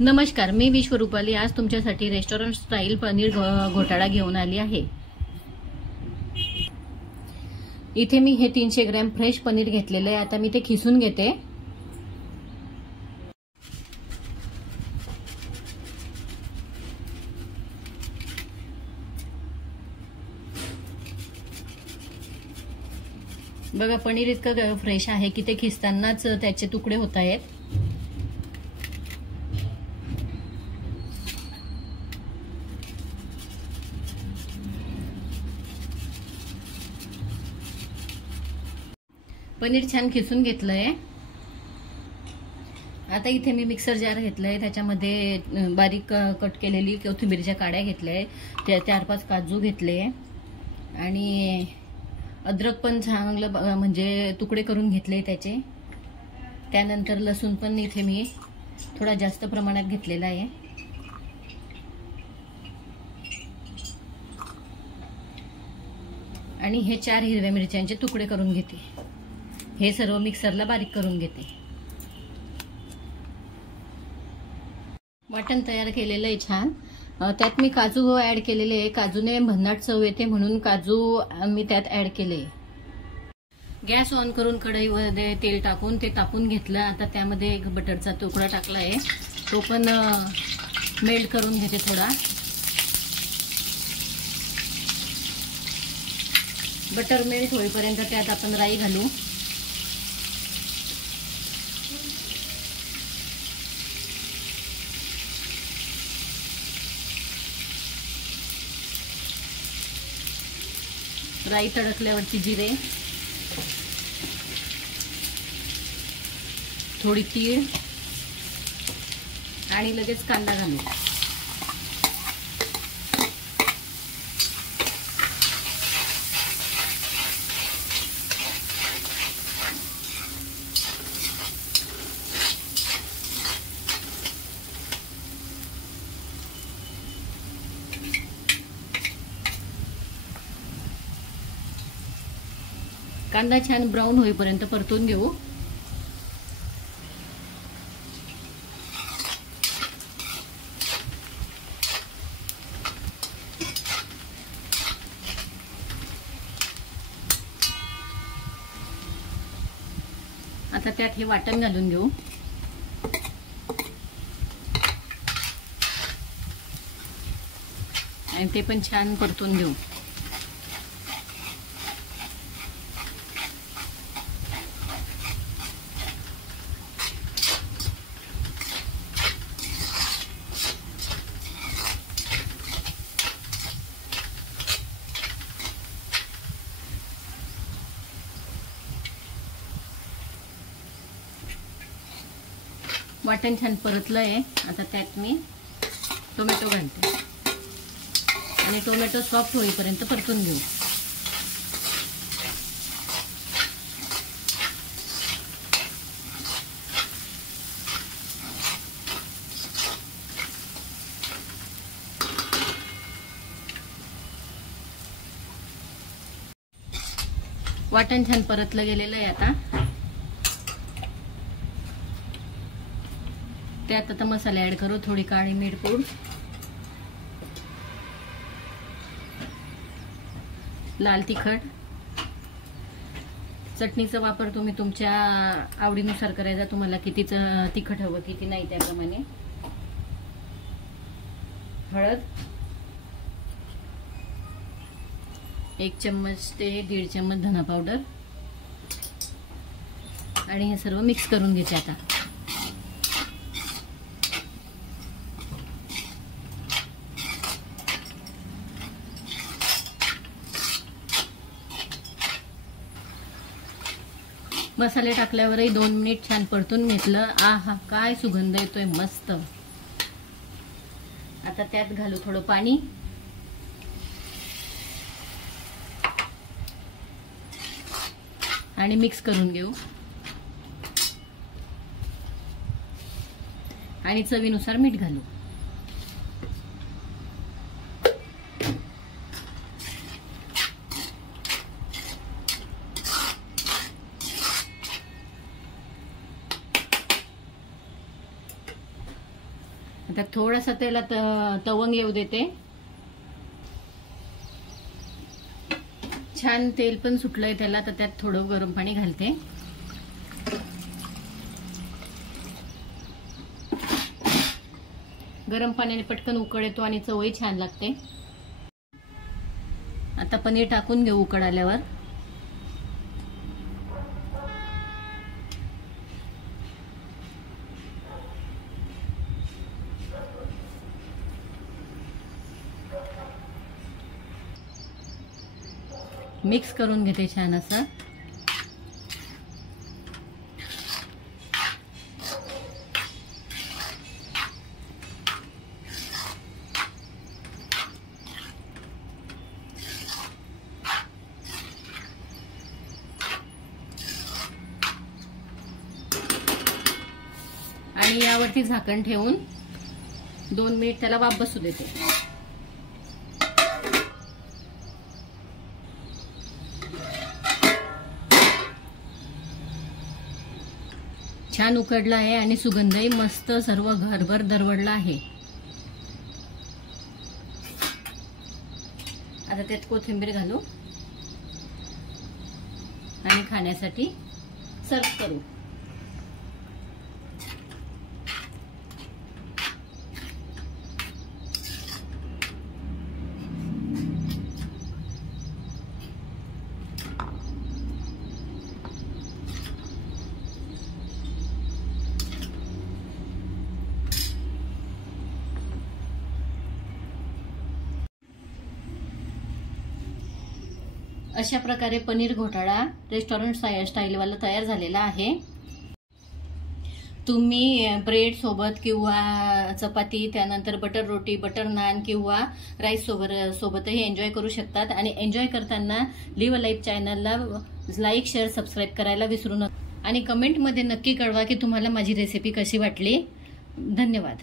नमस्कार, मी विश्वरूपाली आज तुमच्यासाठी रेस्टॉरंट स्टाईल पनीर घोटाळा घेऊन आली आहे। इथे मी हे 300 ग्रॅम फ्रेश पनीर घेतलेले आहे। आता मी ते खिसून घेते। बघा, पनीर इतकं फ्रेश आहे की ते खिसतानाच त्याचे तुकडे होत आहेत। पनीर छान खिसून घेतलंय। आता इथे मी मिक्सर जार घेतलाय, त्याच्यामध्ये बारीक कट केलेली कोथिंबीरच्या काड्या घेतल्या, 4-5 काजू घेतले आणि अद्रक पण चांगलं म्हणजे तुकडे करून घेतले त्याचे। त्यानंतर लसूण पण इथे मी थोडा जास्त प्रमाणात घेतलेला आहे आणि हे 4 हिरव्या मिरच्यांचे तुकडे करून घेते। हे सर्व मिक्सरला बारीक करून घेते। वाटण तयार केलेलं आहे छान। त्यात मी काजू ऍड केलेले आहे। काजूने भन्नाट चव येते म्हणून काजू मी त्यात ऍड केले। गॅस ऑन करून कढईमध्ये तेल टाकून ते तापून घेतलं। आता त्यामध्ये एक बटरचा तुकडा टाकला आहे, तो पण मेल्ट करून घेते थोडा। बटर मेल्ट होईपर्यंत त्यात आपण राई घालू। राई तडकल्यावरती जिरे, थोडी तीळ आणि लगेच कांदा घालू। कांदा छान ब्राऊन होईपर्यंत परतून घेऊ। आता त्यात हे वाटण घालून घेऊ आणि ते पण छान परतून घेऊ। वाटण छान परतलंय। आता त्यात मी टोमॅटो घालते आणि टोमॅटो सॉफ्ट होईपर्यंत परतून घेऊ। वाटण छान परतलं गेलेलं आहे। आता त्यात आता मसाले ऍड करू। थोडी काळी मिरपूड, लाल तिखट, चटणीचा वापर तुम्ही तुमच्या आवडीनुसार करायचा, तुम्हाला किती तिखट हवं किती नाही त्याप्रमाणे। हळद 1 चम्मच ते 1.5 चम्मच धना पावडर आणि हे सर्व मिक्स करून घ्यायचे। आता मसाले टाकल्यावरही 2 मिनिट छान परतून घेतलं। आहा, काय सुगंध येतोय मस्त। आता त्यात घालू थोडं पाणी आणि मिक्स करून घेऊ आणि चवीनुसार मीठ घालू। आता थोडासा तेलात तवंग येऊ देते. छान तेल पण सुटलंय त्याला, तर त्यात थोडं गरम पाणी घालते. गरम पाण्याने पटकन उकळ येतो आणि चवही छान लागते. आता पनीर टाकून घेऊ उकळ आल्यावर. मिक्स करून घेते छान असं. आणि यावरती झाकण ठेवून 2 मिनिट त्याला वाफ बसू देते. छान उकडला आहे आणि सुगंधही मस्त सर्व घरभर दरवळला आहे. आता त्यात कोथिंबीर घालू आणि खाण्यासाठी सर्व करू. अशा प्रकारे पनीर घोटाळा रेस्टॉरंट स्टाईलवाला तयार झालेला आहे. तुम्ही ब्रेड सोबत किंवा चपाती, त्यानंतर बटर रोटी, बटर नान किंवा राईस सोबतही एन्जॉय करू शकतात. आणि एन्जॉय करताना लिव्ह अ लाईफ चॅनलला लाईक, शेअर, सबस्क्राईब करायला विसरू नका. आणि कमेंटमध्ये नक्की कळवा की तुम्हाला माझी रेसिपी कशी वाटली. धन्यवाद.